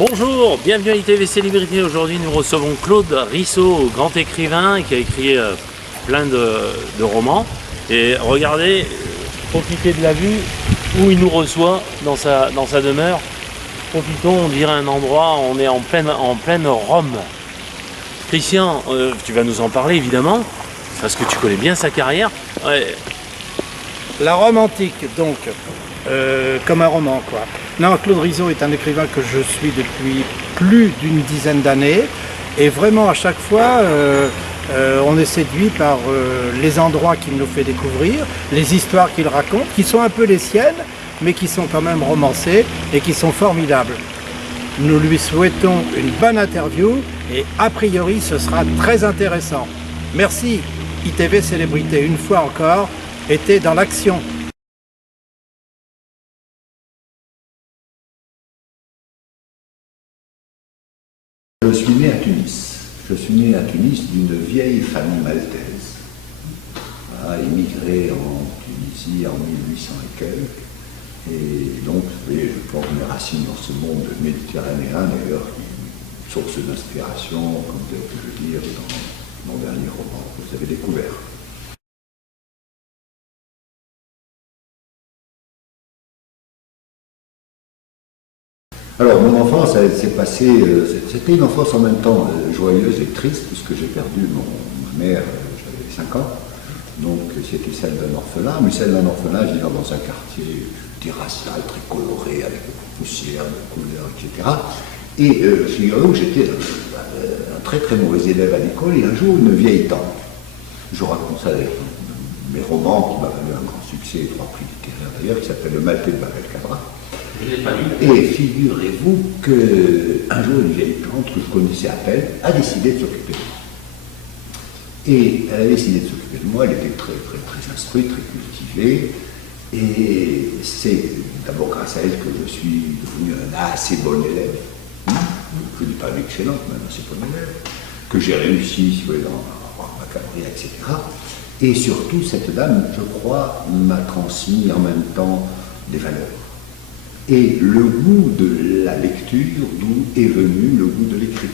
Bonjour, bienvenue à ITV Célébrité. Aujourd'hui nous recevons Claude Risseau, grand écrivain qui a écrit plein de romans. Et regardez, profitez de la vue où il nous reçoit dans sa demeure. Profitons, on dirait un endroit, on est en pleine Rome. Christian, tu vas nous en parler évidemment, parce que tu connais bien sa carrière. Ouais. La Rome antique, donc, comme un roman, quoi. Non, Claude Risseau est un écrivain que je suis depuis plus d'une dizaine d'années. Et vraiment, à chaque fois, on est séduit par les endroits qu'il nous fait découvrir, les histoires qu'il raconte, qui sont un peu les siennes, mais qui sont quand même romancées et qui sont formidables. Nous lui souhaitons une bonne interview et a priori, ce sera très intéressant. Merci, ITV Célébrité, une fois encore, était dans l'action. Je suis né à Tunis. Je suis né à Tunis d'une vieille famille maltaise, a émigré en Tunisie en 1800 et quelques. Et donc, vous voyez, je plonge mes racines dans ce monde méditerranéen, d'ailleurs, une source d'inspiration, comme vous avez pu le lire dans mon dernier roman que vous avez découvert. Alors, mon enfance, elle s'est passée, c'était une enfance en même temps joyeuse et triste, puisque j'ai perdu ma mère, j'avais 5 ans, donc c'était celle d'un orphelin, mais celle d'un orphelin, je vivais dans un quartier terrassal, très coloré, avec beaucoup de poussière, de couleurs, etc. Et figurez-vous que j'étais un très très mauvais élève à l'école, et un jour, une vieille tante, je raconte ça avec mes romans, qui m'a valu un grand succès, 3 prix littéraires d'ailleurs, qui s'appelle Le Maltais de Babel Cabra. Et figurez-vous qu'un jour, une vieille tante que je connaissais à peine a décidé de s'occuper de moi. Et elle a décidé de s'occuper de moi, elle était très, très, très instruite, très cultivée. Et c'est d'abord grâce à elle que je suis devenu un assez bon élève. Je ne dis pas un excellent, mais un assez bon élève. Que j'ai réussi, si vous voulez, dans ma baccalauréat, etc. Et surtout, cette dame, je crois, m'a transmis en même temps des valeurs. Et le goût de la lecture, d'où est venu le goût de l'écriture.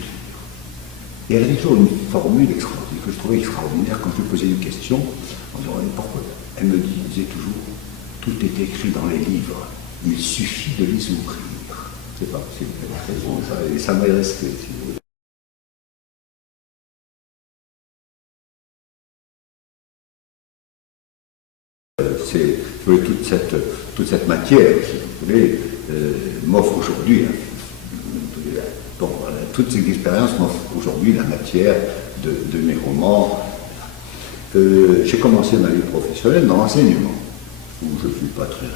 Et elle avait toujours une formule extraordinaire, que je trouvais extraordinaire quand je lui posais une question, en disant pourquoi. Elle me disait toujours, tout est écrit dans les livres, il suffit de les ouvrir. C'est pas possible, et ça m'est resté, si vous voulez. C'est toute cette matière, si vous voulez, m'offre aujourd'hui, toutes ces expériences m'offrent aujourd'hui la matière de mes romans. J'ai commencé ma vie professionnelle dans l'enseignement, où je ne suis pas très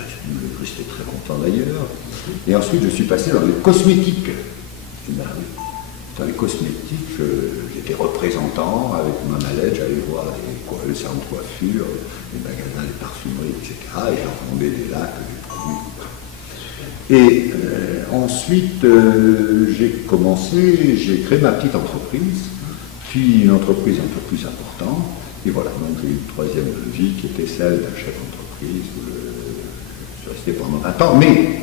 resté très longtemps d'ailleurs, et ensuite je suis passé dans les cosmétiques. Dans les cosmétiques, j'étais représentant avec ma mallette, j'allais voir les salons de coiffure, les magasins, les parfumeries, etc. Et j'en vendais des lacs, des produits. Et ensuite, j'ai créé ma petite entreprise, puis une entreprise un peu plus importante. Et voilà, donc j'ai eu une troisième vie qui était celle d'un chef d'entreprise. Je suis resté pendant 20 ans, mais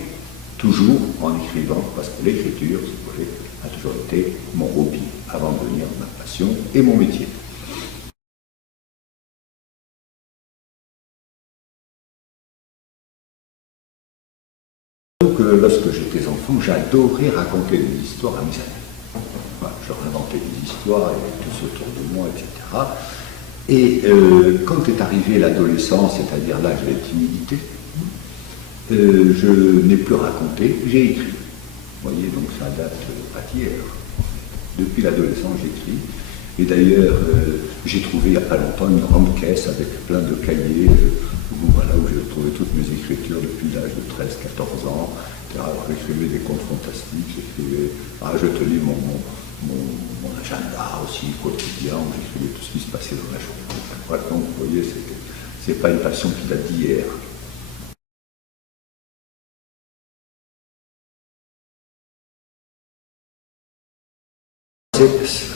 toujours en écrivant, parce que l'écriture, si vous voulez, a toujours été mon hobby, avant de devenir ma passion et mon métier. Donc, lorsque j'étais enfant, j'adorais raconter des histoires à mes amis. Voilà, je leur inventais des histoires, il y avait tous autour de moi, etc. Et quand est arrivée l'adolescence, c'est-à-dire l'âge de la timidité, je n'ai plus raconté, j'ai écrit. Vous voyez, donc ça date pas d'hier. Depuis l'adolescence, j'écris. Et d'ailleurs, j'ai trouvé il n'y a pas longtemps une grande caisse avec plein de cahiers, voilà, où j'ai trouvé toutes mes écritures depuis l'âge de 13-14 ans. Alors, j'écrivais des contes fantastiques, je tenais mon agenda aussi quotidien, où j'écrivais tout ce qui se passait dans la journée. Voilà, donc vous voyez, c'est pas une passion qui date d'hier.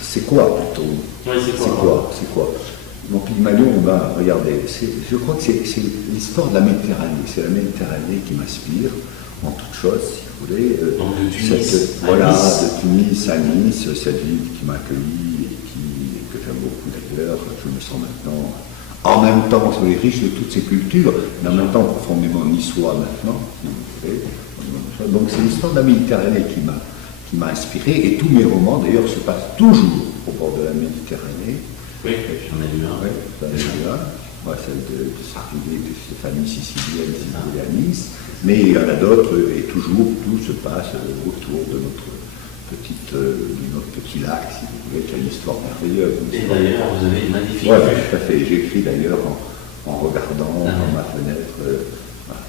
C'est quoi plutôt? Ouais, c'est quoi? Mon Pygmalion, ben, regardez, je crois que c'est l'histoire de la Méditerranée. C'est la Méditerranée qui m'inspire en toute chose, si voulez. Donc de Tunis voilà, Nice. de Tunis à Nice, cette ville qui m'a accueilli et que j'aime beaucoup d'ailleurs. Je me sens maintenant, en même temps, sur les riches de toutes ces cultures, mais en même temps profondément niçois maintenant, si vous voulez. Donc c'est l'histoire de la Méditerranée qui m'a inspiré, et tous mes romans d'ailleurs se passent toujours au bord de la Méditerranée. Oui, j'en ai lu un. Oui, j'en ai lu un. Moi, celle de Sarrivé, de cette famille sicilienne, à Nice. Mais il y en a d'autres, et toujours tout se passe autour de notre petit lac, si vous voulez, qui a une histoire merveilleuse. Et d'ailleurs, vous avez une magnifique Oui, vue. tout à fait. J'écris d'ailleurs en regardant par ma fenêtre. Voilà.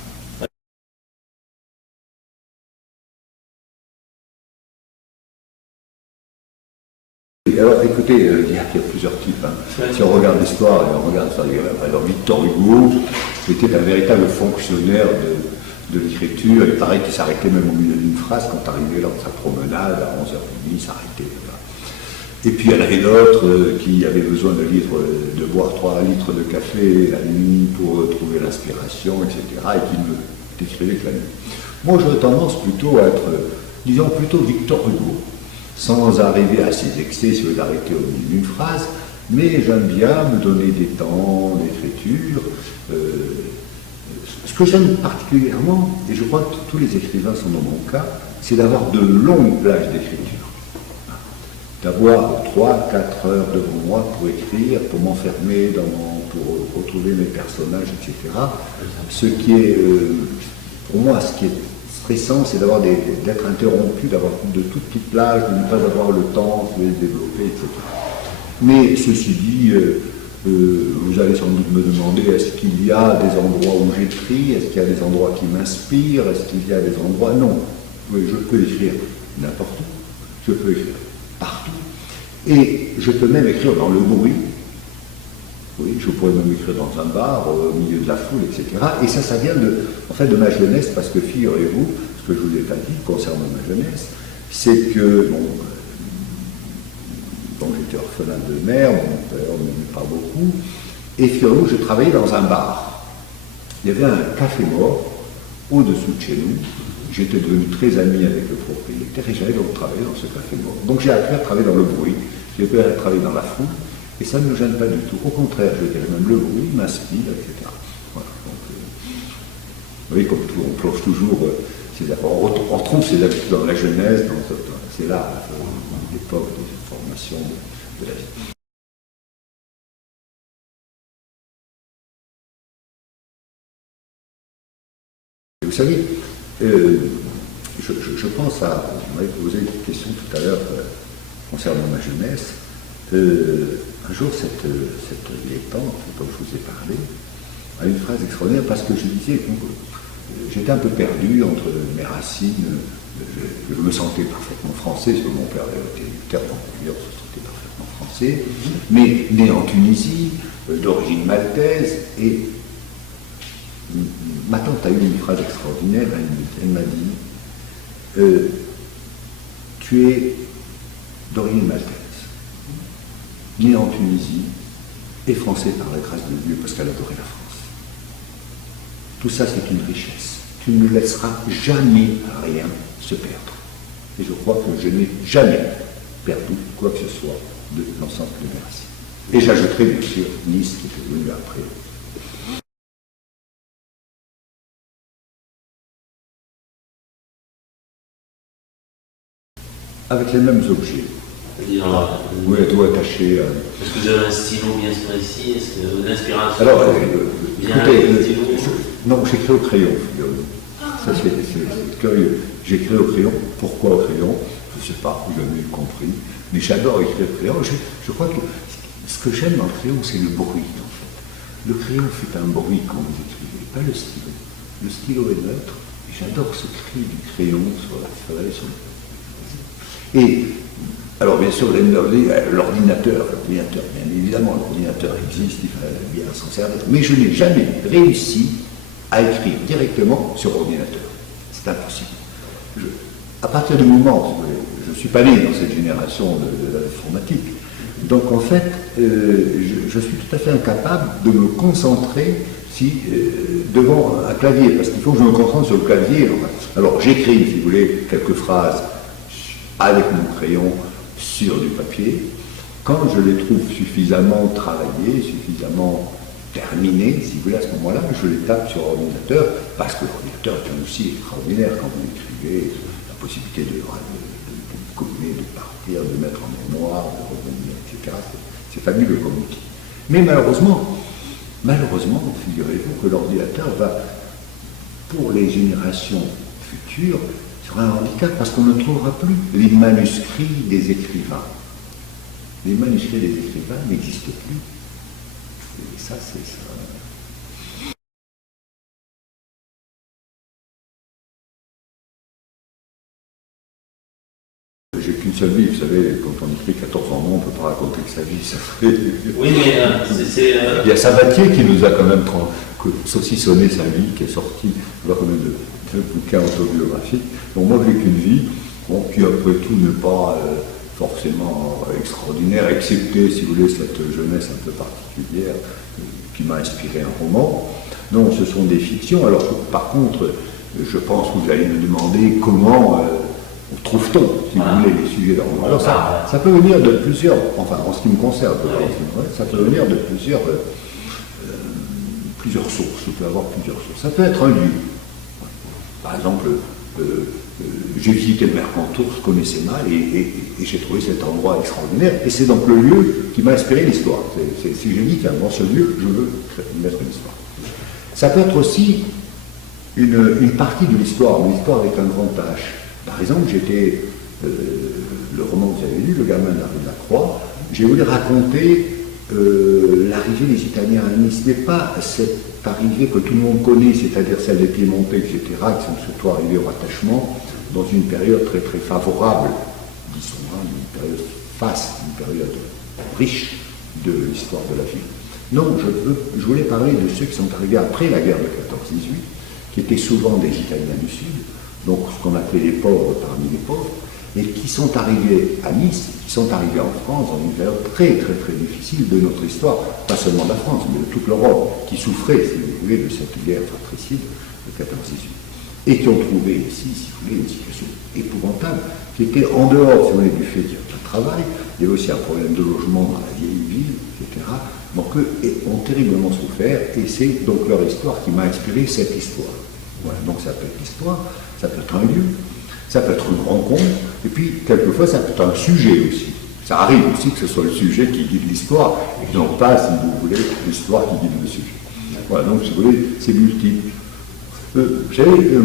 Alors écoutez, il y a plusieurs types. Hein. Si on regarde l'histoire, et on regarde ça, alors Victor Hugo était un véritable fonctionnaire de l'écriture. Il paraît qu'il s'arrêtait même au milieu d'une phrase quand arrivait lors de sa promenade à 11h30, il s'arrêtait. Voilà. Et puis il y en avait d'autres qui avaient besoin de boire 3 litres de café la nuit pour trouver l'inspiration, etc. et qui ne décrivaient que la nuit. Moi j'aurais tendance plutôt à être, disons plutôt Victor Hugo, sans arriver à ces excès, si vous d'arrêter au milieu d'une phrase, mais j'aime bien me donner des temps d'écriture. Ce que j'aime particulièrement, et je crois que tous les écrivains sont dans mon cas, c'est d'avoir de longues plages d'écriture. D'avoir 3-4 heures devant moi pour écrire, pour m'enfermer, pour retrouver mes personnages, etc. Ce qui est, pour moi, ce qui est stressant, c'est d'être interrompu, d'avoir de toutes petites plages, de ne pas avoir le temps de les développer, etc. Mais ceci dit, vous allez sans doute me demander, est-ce qu'il y a des endroits où j'écris, est-ce qu'il y a des endroits qui m'inspirent, est-ce qu'il y a des endroits... Non, oui, je peux écrire n'importe où, je peux écrire partout, et je peux même écrire dans le bruit. Oui, je pourrais même écrire dans un bar, au milieu de la foule, etc. Et ça vient de ma jeunesse, parce que figurez-vous, ce que je vous ai pas dit concernant ma jeunesse, c'est que, donc j'étais orphelin de mère, mon père ne m'aimait pas beaucoup, et figurez-vous, je travaillais dans un bar. Il y avait un café mort au-dessous de chez nous. J'étais devenu très ami avec le propriétaire et j'allais donc travailler dans ce café mort. Donc j'ai appris à travailler dans le bruit, j'ai appris à travailler dans la foule, et ça ne me gêne pas du tout. Au contraire, je dirais même le bruit m'inspire, etc. Voilà. Donc, vous voyez, comme tout, on plonge toujours on retrouve ces habitudes dans la jeunesse, c'est là l'époque des formations de la vie. Et vous savez, je pense à, vous m'avez posé une question tout à l'heure concernant ma jeunesse. Un jour, cette vieille tante, dont je vous ai parlé, a une phrase extraordinaire parce que je disais que j'étais un peu perdu entre mes racines. Je me sentais parfaitement français, parce que mon père avait été militaire, donc d'ailleurs se sentait parfaitement français, mais né en Tunisie, d'origine maltaise, et ma tante a eu une phrase extraordinaire, elle m'a dit tu es d'origine maltaise, né en Tunisie et français par la grâce de Dieu parce qu'elle adorait la France. Tout ça c'est une richesse. Tu ne laisseras jamais rien se perdre. Et je crois que je n'ai jamais perdu quoi que ce soit de l'ensemble de mes racines. Et j'ajouterai bien sûr Nice qui est venu après. Avec les mêmes objets. Oui, tout attaché à... Est-ce que vous avez un stylo bien précis? Est-ce que vous avez l'inspiration? Alors, bien écoutez, non, j'écris au crayon. Ça, c'est curieux. J'écris au crayon. Pourquoi au crayon? Je ne sais pas, vous l'avez compris. Mais j'adore écrire au crayon. Je crois que ce que j'aime dans le crayon, c'est le bruit, en fait. Le crayon fait un bruit quand vous écrivez, pas le stylo. Le stylo est neutre. Et j'adore ce cri du crayon sur la feuille, sur le... Et, alors bien sûr, l'ordinateur, bien évidemment, l'ordinateur existe, il fallait bien s'en servir, mais je n'ai jamais réussi à écrire directement sur ordinateur. C'est impossible. À partir du moment où je ne suis pas né dans cette génération de l'informatique, donc en fait, je suis tout à fait incapable de me concentrer devant un clavier, parce qu'il faut que je me concentre sur le clavier. Alors j'écris, si vous voulez, quelques phrases avec mon crayon sur du papier. Quand je les trouve suffisamment travaillées, suffisamment terminées, si vous voulez, à ce moment-là, je les tape sur ordinateur, parce que l'ordinateur est un outil extraordinaire quand vous écrivez, la possibilité de copier, de partir, de mettre en mémoire, de revenir, etc. C'est fabuleux comme outil. Mais malheureusement, figurez-vous que l'ordinateur va, pour les générations futures, sera un handicap parce qu'on ne trouvera plus les manuscrits des écrivains. Les manuscrits des écrivains n'existent plus. Et ça, c'est ça. J'ai qu'une seule vie, vous savez, quand on écrit 14 ans, on ne peut pas raconter que sa vie, ça fait... Oui, mais c'est... Il y a Sabatier qui nous a quand même saucissonné sa vie, qui est sorti, quand même de bouquins autobiographiques. Donc moi, j'ai qu'une vie, bon, qui après tout n'est pas forcément extraordinaire, excepté, si vous voulez, cette jeunesse un peu particulière qui m'a inspiré un roman. Non, ce sont des fictions. Alors, par contre, je pense que vous allez me demander comment... trouve-t-on, si vous voulez, les sujets d'un roman. Alors ça peut venir de plusieurs, enfin en ce qui me concerne, ça peut venir de plusieurs sources, ça peut avoir plusieurs sources. Ça peut être un lieu. Par exemple, j'ai visité le Mercantour, je connaissais mal, et j'ai trouvé cet endroit extraordinaire, et c'est donc le lieu qui m'a inspiré l'histoire. Si j'ai dit qu'à dans ce lieu, je veux mettre une histoire. Ça peut être aussi une partie de l'histoire, mais l'histoire avec un grand H. Par exemple, le roman que vous avez lu, Le gamin de la rue de la Croix, j'ai voulu raconter l'arrivée des Italiens à Nice. Ce n'est pas cette arrivée que tout le monde connaît, c'est-à-dire celle des Piémontais, etc., qui sont surtout arrivés au rattachement dans une période très très favorable, disons, une période faste, une période riche de l'histoire de la ville. Non, je voulais parler de ceux qui sont arrivés après la guerre de 14-18, qui étaient souvent des Italiens du Sud, donc ce qu'on appelait les pauvres parmi les pauvres, et qui sont arrivés à Nice, qui sont arrivés en France dans une période très très très difficile de notre histoire, pas seulement de la France, mais de toute l'Europe, qui souffrait, si vous voulez, de cette guerre fratricide de 14-18, et qui ont trouvé ici, si vous voulez, une situation épouvantable, qui était en dehors, si vous voulez, du fait qu'il y avait un travail, il y avait aussi un problème de logement dans la vieille ville, etc. Donc eux ont terriblement souffert, et c'est donc leur histoire qui m'a inspiré cette histoire. Voilà, donc ça peut être l'histoire, ça peut être un lieu, ça peut être une rencontre, et puis quelquefois ça peut être un sujet aussi. Ça arrive aussi que ce soit le sujet qui guide l'histoire, et non pas, si vous voulez, l'histoire qui guide le sujet. Voilà, donc si vous voulez, c'est multiple. Vous savez,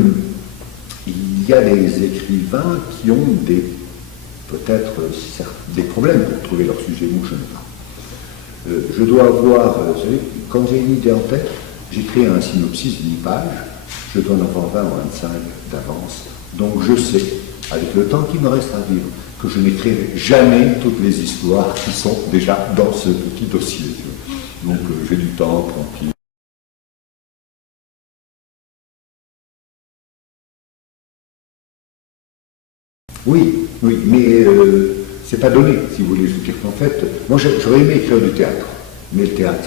il y a des écrivains qui ont peut-être des problèmes pour trouver leur sujet, moi je n'ai pas. Je dois avoir, vous savez, quand j'ai une idée en tête, j'écris un synopsis d'une page, je dois en avoir 20 ou 25 d'avance. Donc je sais, avec le temps qui me reste à vivre, que je n'écrirai jamais toutes les histoires qui sont déjà dans ce petit dossier. Donc j'ai du temps, tranquille. Oui, mais c'est pas donné, si vous voulez. Je veux dire qu'en fait, moi j'aurais aimé écrire du théâtre, mais le théâtre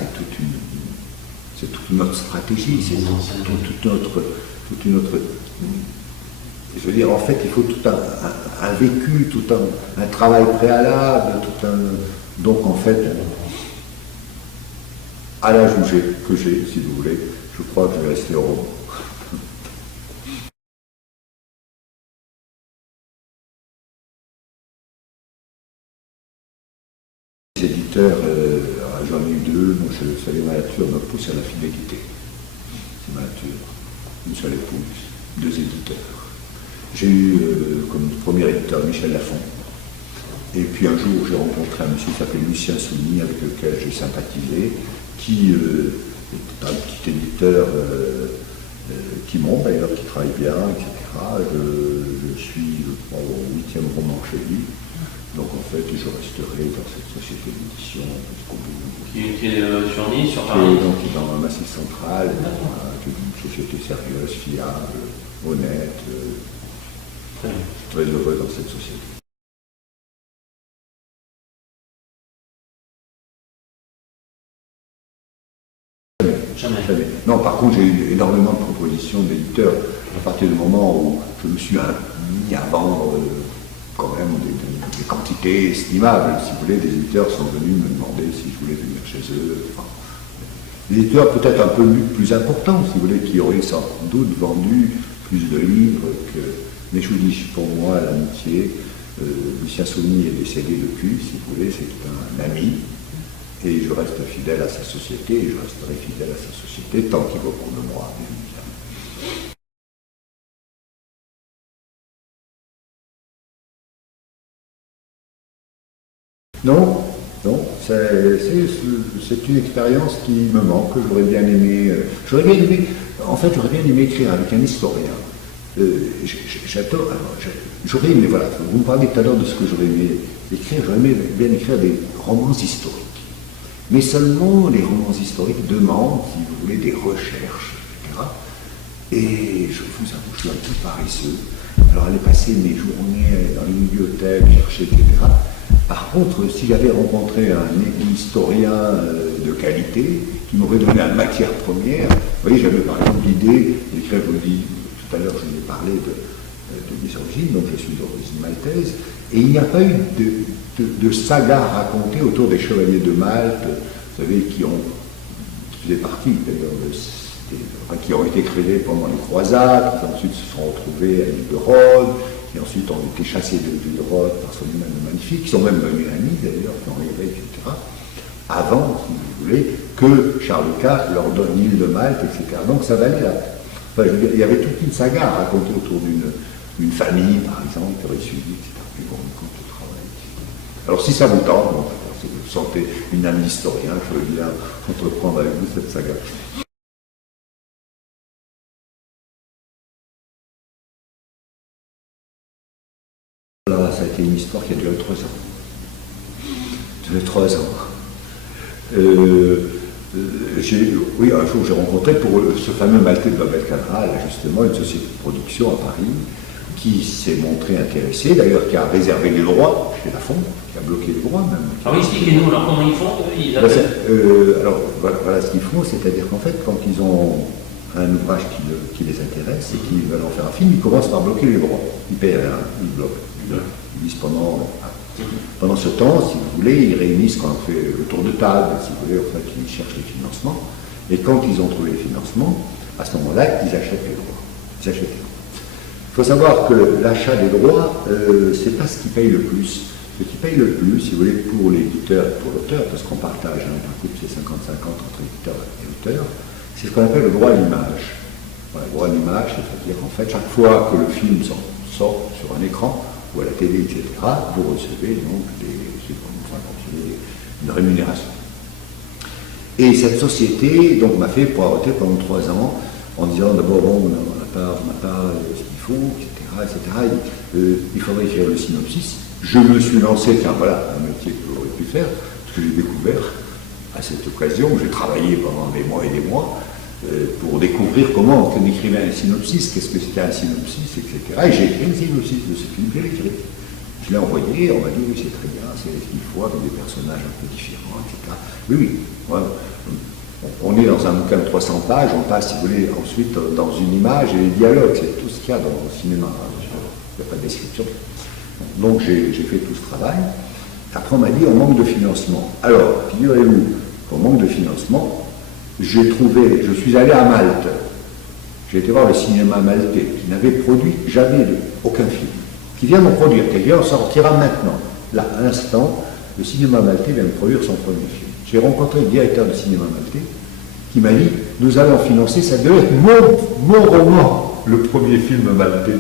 c'est toute une autre stratégie, c'est toute une autre. Je veux dire, en fait, il faut tout un vécu, tout un travail préalable, donc en fait, à l'âge que j'ai, si vous voulez, je crois que je vais rester au roman. Les éditeurs, j'en ai eu deux, moi je savais, ma nature me pousse à la fidélité. C'est ma nature. Une seule épouse, deux éditeurs. J'ai eu comme premier éditeur Michel Lafon. Et puis un jour, j'ai rencontré un monsieur qui s'appelait Lucien Souni, avec lequel j'ai sympathisé, qui est un petit éditeur qui monte d'ailleurs, qui travaille bien, etc. Je suis, je crois, au 8e roman chez lui. Donc en fait, je resterai dans cette société d'édition. Qui est sur Nice, sur Paris. Donc qui est dans un massif central, qui est une société sérieuse, fiable, honnête. Très heureux dans cette société. Jamais. Jamais. Non, par contre, j'ai eu énormément de propositions d'éditeurs à partir du moment où je me suis mis à vendre quand même des quantités estimables. Si vous voulez, des éditeurs sont venus me demander si je voulais venir chez eux. Enfin, des éditeurs peut-être un peu plus importants, si vous voulez, qui auraient sans doute vendu plus de livres que... Mais je vous dis, pour moi, l'amitié, Lucien Saulny est décédé depuis, si vous voulez, c'est un ami. Et je reste fidèle à sa société, et je resterai fidèle à sa société tant qu'il va pour de moi, bien évidemment. Non, non, c'est une expérience qui me manque, que j'aurais bien aimé. En fait, j'aurais bien aimé écrire avec un historien. J'adore. J'aurais aimé, voilà, vous me parlez tout à l'heure de ce que j'aurais aimé écrire, j'aurais aimé bien écrire des romans historiques. Mais seulement les romans historiques demandent, si vous voulez, des recherches, etc. Et je vous avoue, je suis un peu paresseux. Alors aller passer mes journées dans les bibliothèques, chercher, etc. Par contre, si j'avais rencontré un historien de qualité, qui m'aurait donné la matière première, vous voyez, j'avais par exemple l'idée d'écrire, je vous dis, tout à l'heure je vous ai parlé de mes origines, donc je suis d'origine maltaise, et il n'y a pas eu de saga racontée autour des chevaliers de Malte, vous savez, qui faisaient partie d'ailleurs qui ont été créés pendant les croisades, qui ensuite se sont retrouvés à l'île de Rhodes, qui ensuite ont été chassés de l'île de Rhodes par son humain magnifique, qui sont même devenus amis d'ailleurs, qui ont rêvé, etc. Avant, si vous voulez, que Charles Quint leur donne l'île de Malte, etc. Donc ça valait là. Enfin, je veux dire, il y avait toute une saga à raconter autour d'une famille, par exemple, qui aurait suivi, etc. Puis bon, on compte le travail, etc. Alors si ça vous tente, bon, si vous sentez une âme d'historien, je veux bien entreprendre avec vous cette saga. Là, ça a été une histoire qui a duré 3 ans. Duré 3 ans. Oui, un jour j'ai rencontré pour ce fameux Maltais de Babel-Cadral, justement, une société de production à Paris, qui s'est montrée intéressée, d'ailleurs qui a réservé les droits chez Lafon, qui a bloqué les droits même. Alors expliquez-nous alors comment ils font alors voilà ce qu'ils font, c'est-à-dire qu'en fait, quand ils ont un ouvrage qui les intéresse et qu'ils veulent en faire un film, ils commencent par bloquer les droits. Ils paient rien, ils bloquent. Ils disent pendant ce temps, si vous voulez, ils réunissent quand on fait le tour de table, si vous voulez, en fait, ils cherchent les financements. Et quand ils ont trouvé les financements, à ce moment-là, ils achètent les droits. Il faut savoir que l'achat des droits, c'est pas ce qui paye le plus. Ce qui paye le plus, si vous voulez, pour l'éditeur et pour l'auteur, parce qu'on partage, d'un coup, c'est 50-50 entre éditeur et auteur, c'est ce qu'on appelle le droit à l'image. Voilà, le droit à l'image, c'est-à-dire en fait, chaque fois que le film sort sur un écran, ou à la télé, etc., vous recevez donc une rémunération. Et cette société donc m'a fait poireauter pendant 3 ans en disant d'abord bon, on n'a pas ce qu'il faut, etc. Il faudrait écrire le synopsis. Je me suis lancé, tiens voilà, un métier que j'aurais pu faire, ce que j'ai découvert à cette occasion, j'ai travaillé pendant des mois et des mois pour découvrir comment on écrivait un synopsis, qu'est-ce que c'était un synopsis, etc. Et j'ai écrit le synopsis de ce film, je l'ai écrit. Je l'ai envoyé, on m'a dit oui c'est très bien, c'est ce qu'il faut, avec des personnages un peu différents, etc. Oui, ouais, on est dans un bouquin de 300 pages, on passe, si vous voulez, ensuite dans une image et les dialogues, c'est tout ce qu'il y a dans le cinéma, il n'y a pas de description. Donc j'ai fait tout ce travail. Après on m'a dit on manque de financement. Alors, figurez-vous qu'on manque de financement, je suis allé à Malte, j'ai été voir le cinéma maltais, qui n'avait produit jamais aucun film, qui vient de produire, qui en sortira maintenant. Là, à l'instant, le cinéma maltais vient de produire son premier film. J'ai rencontré le directeur du cinéma maltais, qui m'a dit, nous allons financer, ça devait être mon roman, le premier film maltais.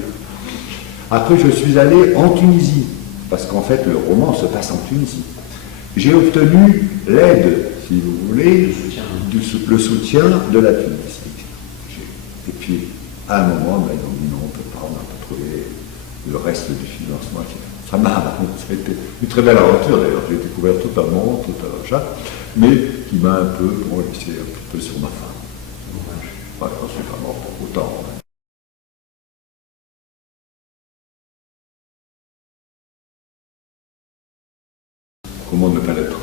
Après, je suis allé en Tunisie, parce qu'en fait, le roman se passe en Tunisie. J'ai obtenu l'aide, si vous voulez, le soutien de la Tunisie. Et puis, à un moment, ils ont dit non, on ne peut pas, on n'a pas trouvé le reste du financement. Ça a été une très belle aventure d'ailleurs. J'ai découvert tout un monde, tout un chat, mais qui m'a un peu laissé un peu sur ma femme. Voilà, je ne suis pas mort pour autant. Comment ne pas l'être?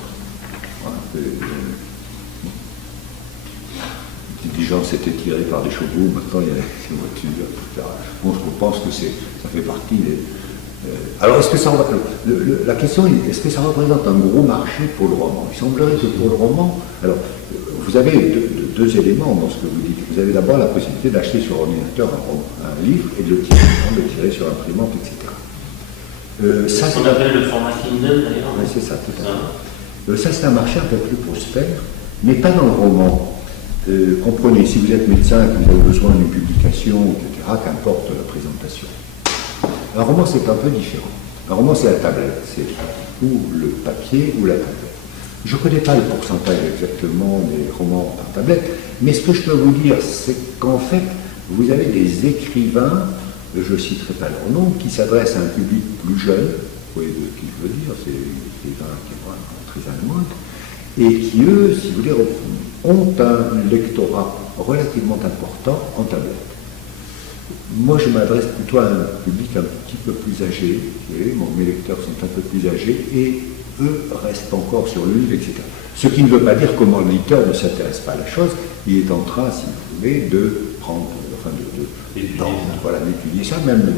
Voilà, diligence était tirée par des chevaux, maintenant il y a des voitures, etc. Bon, je pense que ça fait partie des... alors, est-ce que ça, la question est, est-ce que ça représente un gros marché pour le roman? Il semblerait que pour le roman, alors, vous avez deux éléments dans ce que vous dites. Vous avez d'abord la possibilité d'acheter sur ordinateur un livre et de le tirer sur imprimante, etc. Ça, c'est ce qu'on appelle le format Kindle d'ailleurs. Oui, c'est ça, tout à fait. Ça, c'est un marché un peu plus prospère, mais pas dans le roman. Comprenez, si vous êtes médecin et que vous avez besoin d'une publication, etc., qu'importe la présentation. Un roman, c'est un peu différent. Un roman, c'est la tablette, c'est ou le papier ou la tablette. Je ne connais pas le pourcentage exactement des romans par tablette, mais ce que je peux vous dire, c'est qu'en fait, vous avez des écrivains, je ne citerai pas leur nom, qui s'adressent à un public plus jeune, vous voyez de qui je veux dire, c'est des écrivains qui vont très à la mode, et qui, eux, si vous voulez, ont un lectorat relativement important en tablette. Moi, je m'adresse plutôt à un public un petit peu plus âgé. Vous voyez, mes lecteurs sont un peu plus âgés et eux restent encore sur le livre, etc. Ce qui ne veut pas dire que mon lecteur ne s'intéresse pas à la chose. Il est en train, si vous voulez, de prendre, enfin, d'étudier ça, même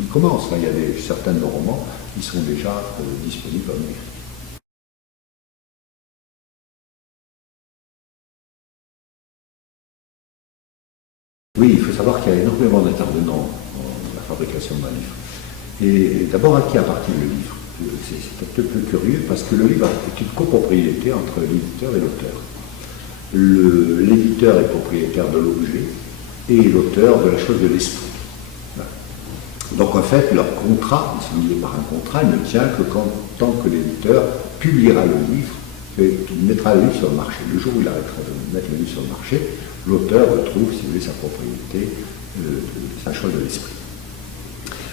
il commence. Il y a certains de nos romans qui sont déjà disponibles en numérique. Oui, il faut savoir qu'il y a énormément d'intervenants dans la fabrication d'un livre. Et d'abord, à qui appartient le livre? C'est un peu curieux parce que le livre est une copropriété entre l'éditeur et l'auteur. L'éditeur est propriétaire de l'objet et l'auteur de la chose de l'esprit. Voilà. Donc en fait, leur contrat, si vous lié par un contrat, ne tient que tant que l'éditeur publiera le livre, qu'il mettra le livre sur le marché. Le jour où il arrêtera de mettre le livre sur le marché, l'auteur retrouve, si vous voulez, sa propriété, sa chose de l'esprit.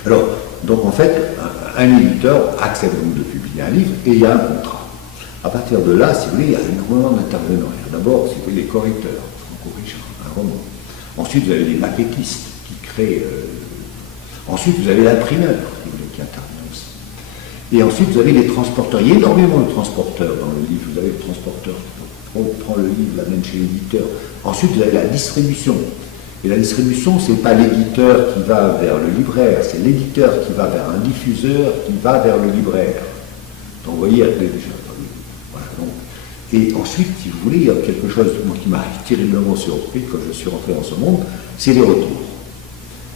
Alors, donc en fait, un éditeur accepte donc de publier un livre et il y a un contrat. À partir de là, si vous voulez, il y a énormément d'intervenants. D'abord, si vous voulez, les correcteurs, on corrige un roman. Ensuite, vous avez les maquettistes qui créent. Ensuite, vous avez l'imprimeur, si vous voulez, qui intervient aussi. Et ensuite, vous avez les transporteurs. Il y a énormément de transporteurs dans le livre. Vous avez le transporteur qui prend le livre, l'amène chez l'éditeur. Ensuite, vous avez la distribution. Et la distribution, ce n'est pas l'éditeur qui va vers le libraire, c'est l'éditeur qui va vers un diffuseur qui va vers le libraire. Donc vous voyez, voilà, donc. Et ensuite, si vous voulez, il y a quelque chose qui m'a terriblement surpris quand je suis rentré dans ce monde, c'est les retours.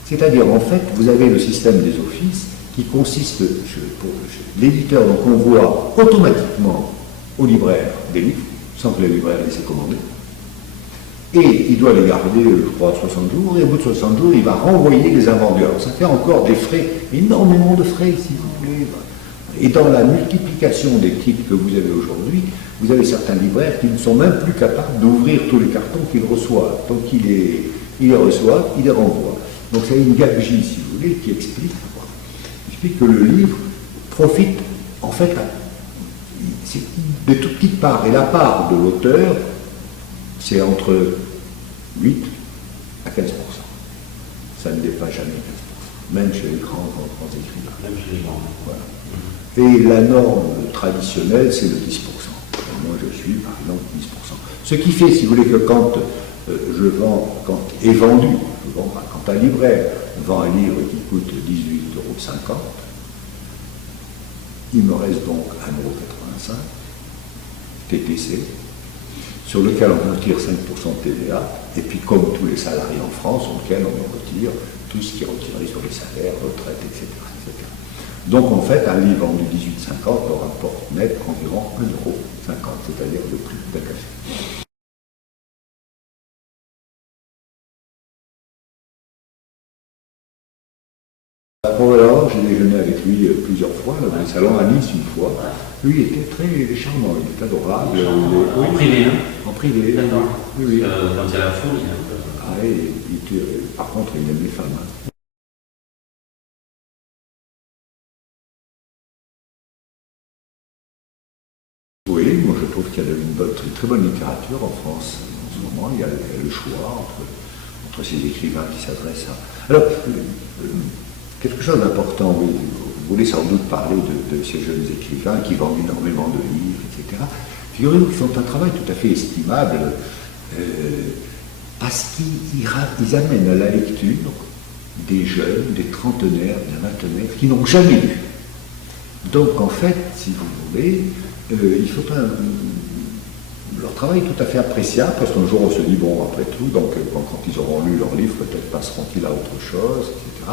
C'est-à-dire, en fait, vous avez le système des offices qui consiste, l'éditeur donc envoie automatiquement au libraire des livres, sans que le libraire les ait commandés. Et il doit les garder, je crois, 60 jours, et au bout de 60 jours, il va renvoyer les invendus. Alors ça fait encore des frais, énormément de frais, si vous voulez. Et dans la multiplication des titres que vous avez aujourd'hui, vous avez certains libraires qui ne sont même plus capables d'ouvrir tous les cartons qu'ils reçoivent. Donc ils les reçoivent, ils les renvoient. Donc c'est une gabegie, si vous voulez, qui explique que le livre profite, en fait, de toute petite part. Et la part de l'auteur, c'est entre 8 à 15%. Ça ne dépasse jamais 15%, même chez les grands écrivains. Même chez les grands. Voilà. Et la norme traditionnelle, c'est le 10%. Moi, je suis, par exemple, 10%. Ce qui fait, si vous voulez, que quand je vends, quand est vendu, quand un libraire vend un livre qui coûte 18,50 €, il me reste donc 1,85 € TTC, sur lequel on retire 5% de TVA, et puis comme tous les salariés en France, auquel on retire tout ce qui est retiré sur les salaires, retraites, etc., etc. Donc en fait, un livre vendu 18,50 € me rapporte net environ 1,50 €, c'est-à-dire le prix d'un café. Alors, j'ai déjeuné avec lui plusieurs fois, dans le salon à Nice une fois. Lui était très charmant, il était adorable. En privé, hein? En privé. D'accord. Oui. Quand il y a la foule, il y a un peu. Ah, par contre, il aime les femmes. Hein. Oui, moi je trouve qu'il y a une très bonne littérature en France en ce moment. Il y a le choix entre ces écrivains qui s'adressent à... Alors, quelque chose d'important, oui, vous voulez sans doute parler de ces jeunes écrivains qui vendent énormément de livres, etc. Figurez-vous qu'ils font un travail tout à fait estimable, parce qu'ils amènent à la lecture des jeunes, des trentenaires, des vingtenaires qui n'ont jamais lu. Donc en fait, si vous voulez, il faut leur travail est tout à fait appréciable, parce qu'un jour on se dit, bon, après tout, donc quand ils auront lu leur livre, peut-être passeront-ils à autre chose, etc.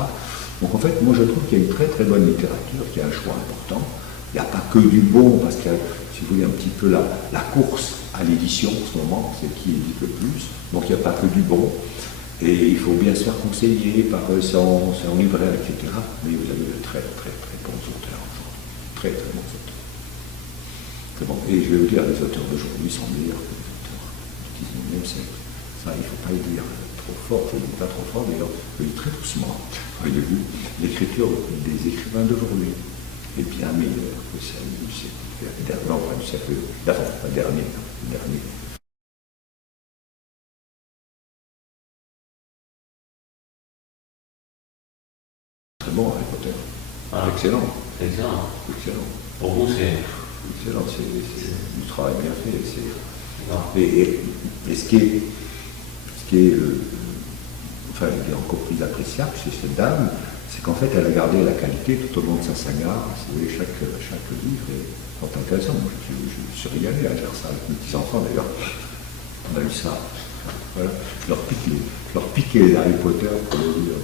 Donc en fait, moi je trouve qu'il y a une très très bonne littérature, qu'il y a un choix important. Il n'y a pas que du bon, parce qu'il y a, si vous voulez, un petit peu la course à l'édition en ce moment, c'est qui édite le plus, donc il n'y a pas que du bon. Et il faut bien se faire conseiller par son libraire, etc. Mais vous avez de très très très bons auteurs aujourd'hui. Très très bons auteurs. Très bon. Et je vais vous dire, les auteurs d'aujourd'hui sont meilleurs que les auteurs du 19e siècle. Ça, il ne faut pas le dire trop fort, je ne dis pas trop fort d'ailleurs, je le dis très doucement. Voyez-vous, l'écriture des écrivains d'aujourd'hui est bien meilleure que celle du siècle. Non, pas du siècle d'avant, pas dernier. Très bon, Harry Potter. Ah. Excellent. Excellent. Excellent. Pour vous, c'est... Excellent, c'est du travail bien fait. Et ce qui est enfin, il est encore plus appréciable chez cette dame, c'est qu'en fait, elle a gardé la qualité tout au long de sa saga. Si vous voulez, chaque livre est intéressant. Moi, je suis régalé à lire ça avec mes petits-enfants, d'ailleurs. On a eu ça. Voilà. Je leur piquais Harry Potter pour le lire.